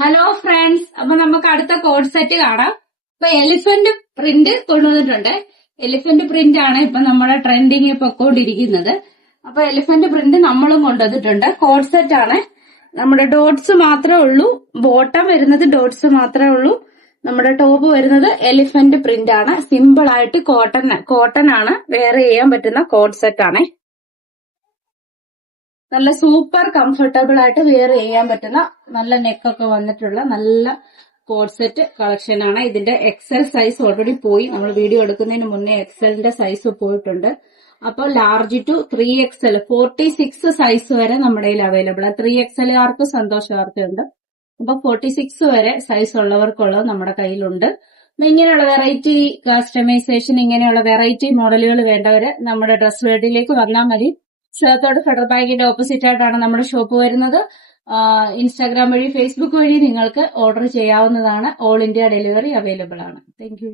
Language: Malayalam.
ഹലോ ഫ്രണ്ട്സ്, അപ്പൊ നമുക്ക് അടുത്ത കോഡ് സെറ്റ് കാണാം. ഇപ്പൊ എലിഫന്റ് പ്രിന്റ് കൊണ്ടുവന്നിട്ടുണ്ട്. എലിഫന്റ് പ്രിന്റ് ആണ് ഇപ്പൊ നമ്മുടെ ട്രെൻഡിങ് പൊക്കോണ്ടിരിക്കുന്നത്. അപ്പൊ എലിഫന്റ് പ്രിന്റ് നമ്മളും കൊണ്ടുവന്നിട്ടുണ്ട്. കോഡ് സെറ്റ് ആണ്. നമ്മുടെ ഡോട്ട്സ് മാത്രമേ ഉള്ളൂ. ബോട്ടം വരുന്നത് ഡോട്ട്സ് മാത്രമേ ഉള്ളൂ. നമ്മുടെ ടോപ്പ് വരുന്നത് എലിഫന്റ് പ്രിന്റ് ആണ്. സിമ്പിൾ ആയിട്ട് കോട്ടൺ ആണ്. വെയർ ചെയ്യാൻ പറ്റുന്ന കോഡ് സെറ്റ് ആണ്. നല്ല സൂപ്പർ കംഫർട്ടബിൾ ആയിട്ട് വെയർ ചെയ്യാൻ പറ്റുന്ന നല്ല നെക്കൊക്കെ വന്നിട്ടുള്ള നല്ല കോഡ് സെറ്റ് കളക്ഷൻ ആണ്. ഇതിന്റെ എക്സൽ സൈസ് ഓൾറെഡി പോയി. നമ്മൾ വീഡിയോ എടുക്കുന്നതിന് മുന്നേ എക്സലിന്റെ സൈസ് പോയിട്ടുണ്ട്. അപ്പോൾ ലാർജ് ടു 3XL 46 സൈസ് വരെ നമ്മുടെ കയ്യിൽ അവൈലബിൾ ആണ്. 3XLകാർക്ക് സന്തോഷവാർത്തയുണ്ട്. അപ്പൊ 46 വരെ സൈസ് ഉള്ളവർക്കുള്ളത് നമ്മുടെ കയ്യിലുണ്ട്. അപ്പൊ ഇങ്ങനെയുള്ള വെറൈറ്റി കസ്റ്റമൈസേഷൻ, ഇങ്ങനെയുള്ള വെറൈറ്റി മോഡലുകൾ വേണ്ടവര് നമ്മുടെ ഡ്രസ് വേൾഡിലേക്ക് വന്നാൽ മതി. ചേർത്തോട് ഫെഡറൽ ബാങ്കിന്റെ ഓപ്പോസിറ്റ് ആയിട്ടാണ് നമ്മുടെ ഷോപ്പ് വരുന്നത്. ഇൻസ്റ്റാഗ്രാം വഴി, ഫേസ്ബുക്ക് വഴി നിങ്ങൾക്ക് ഓർഡർ ചെയ്യാവുന്നതാണ്. ഓൾ ഇന്ത്യ ഡെലിവറി അവൈലബിൾ ആണ്. Thank you.